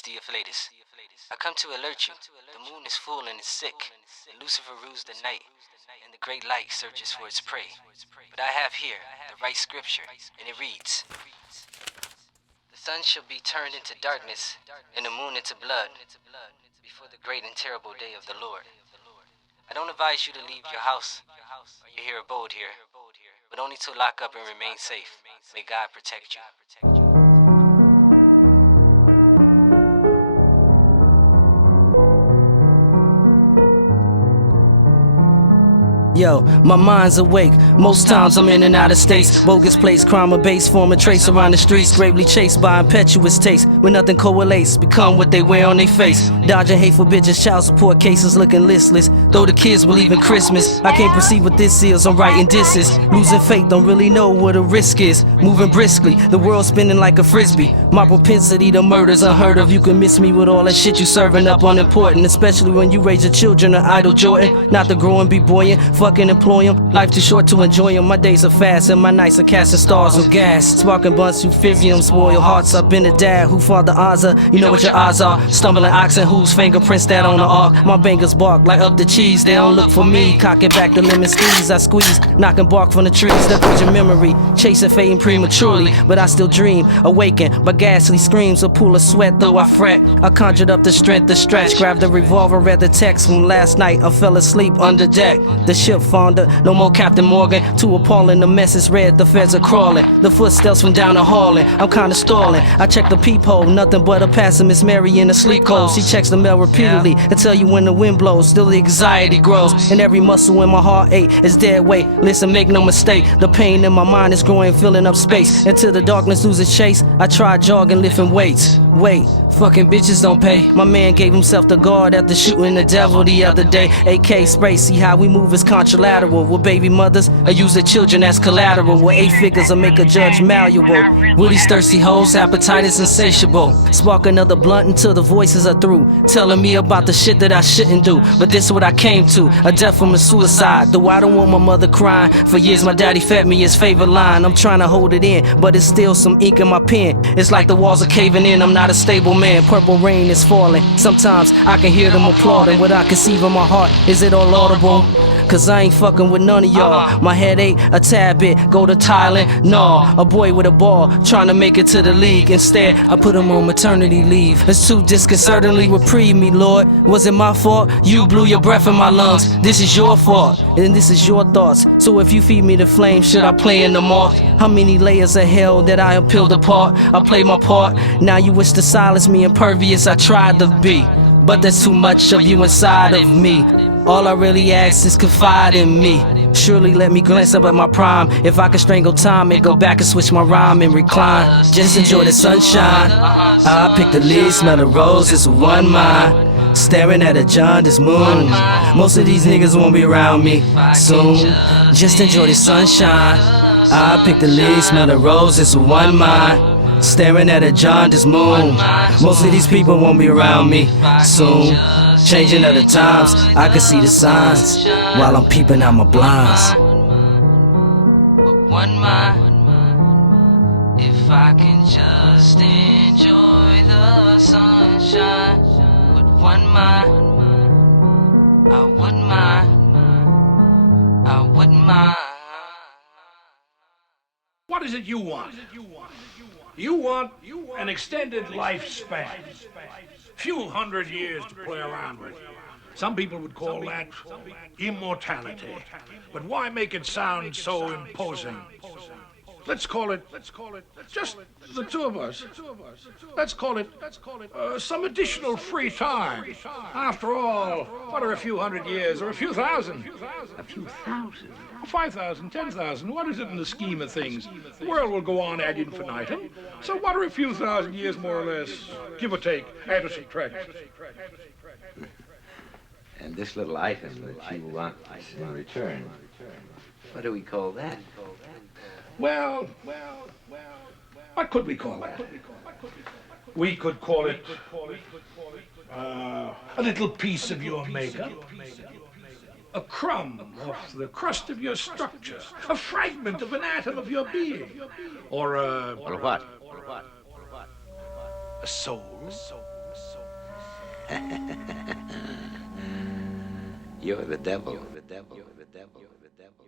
It's Theophilus. I come to alert you. The moon is full and is sick. Lucifer rules the night, and the great light searches for its prey. But I have here the right scripture, and it reads, "The sun shall be turned into darkness, and the moon into blood, before the great and terrible day of the Lord." I don't advise you to leave your house or your abode here, but only to lock up and remain safe. May God protect you. Yo, my mind's awake. Most times I'm in and out of states. Bogus place, crime or base, form a trace around the streets. Gravely chased by impetuous taste. When nothing correlates, become what they wear on their face. Dodging hateful bitches, child support cases looking listless. Though the kids believe in Christmas, I can't perceive what this is. I'm writing disses. Losing faith, don't really know what a risk is. Moving briskly, the world spinning like a frisbee. My propensity to murder's unheard of. You can miss me with all that shit you serving up unimportant. Especially when you raise your children to idle Jordan. Not to grow and be buoyant. Fucking employ 'em, life too short to enjoy 'em. My days are fast and my nights are casting stars on gas. Sparking blunts, euphevium, spoil hearts. I've been a dad who father Ozza. You know what your odds are. Stumbling oxen whose fingerprints that on the ark. My bangers bark like up the cheese. They don't look for me. Cocking back the lemon squeeze. I squeeze, knocking bark from the trees. That was your memory. Chasing fading prematurely, but I still dream. Awakened by ghastly screams. A pool of sweat though I fret. I conjured up the strength to stretch. Grabbed the revolver, read the text from last night. I fell asleep under deck. The ship founder, no more Captain Morgan. Too appalling, the mess is red, the feds are crawling. The footsteps from down the hallin', I'm kinda stalling. I check the peephole, nothing but a passing Miss Mary in a sleep clothes. She checks the mail repeatedly and tell you when the wind blows. Still the anxiety grows, and every muscle in my heart ache is dead weight. Listen, make no mistake, the pain in my mind is growing, filling up space. Until the darkness loses chase, I try jogging, lifting weights. Wait, fucking bitches don't pay. My man gave himself the guard after shooting the devil the other day. AK spray, see how we move is contralateral. With baby mothers, I use the children as collateral. With 8 figures, I make a judge malleable. With these thirsty hoes, appetite is insatiable. Spark another blunt until the voices are through, telling me about the shit that I shouldn't do. But this is what I came to, a death from a suicide. Though I don't want my mother crying. For years my daddy fed me his favorite line. I'm trying to hold it in, but it's still some ink in my pen. It's like the walls are caving in, I'm not a stable man. Purple rain is falling. Sometimes I can hear them applauding. What I conceive in my heart, is it all audible? Cause I ain't fucking with none of y'all. My head ain't a tad bit. Go to Thailand? Nah, a boy with a ball trying to make it to the league. Instead, I put him on maternity leave. It's too disconcertingly reprieve me, Lord. Was it my fault? You blew your breath in my lungs. This is your fault, and this is your thoughts. So if you feed me the flame, should I play in the moth? How many layers of hell that I have peeled apart? I played my part. Now you wish to silence me, impervious I tried to be. But there's too much of you inside of me. All I really ask is confide in me. Surely let me glance up at my prime. If I could strangle time and go back and switch my rhyme and recline. Just enjoy the sunshine. I pick the leaves, smell the roses with one mind. Staring at a jaundiced moon. Most of these niggas won't be around me soon. Just enjoy the sunshine. I pick the leaves, smell the roses with one mind. Staring at a jaundiced moon. Most of these people won't be around me soon. Changing of the times, I can see the signs while I'm peeping out my blinds. With one mind, if I can just enjoy the sunshine. With one mind, I wouldn't mind. I wouldn't mind. What is it you want? You want an extended lifespan. Few hundred years to play around with. Some people would call that immortality. But why make it sound so imposing? Let's call it just the two of us. Let's call it some additional free time. After all, what are a few hundred years or a few thousand? A few thousand? 5,000, 10,000, what is it in the scheme of things? The world will go on ad infinitum. So what are a few thousand years more or less? Give or take, add or subtract. And this little item that you want in return, what do we call that? Well, what could we call that? We could call it a little piece of your makeup. A crumb of the crust of your structure, a fragment of an atom of your being, or Or what? a soul, You're the devil. The devil. The devil. The devil.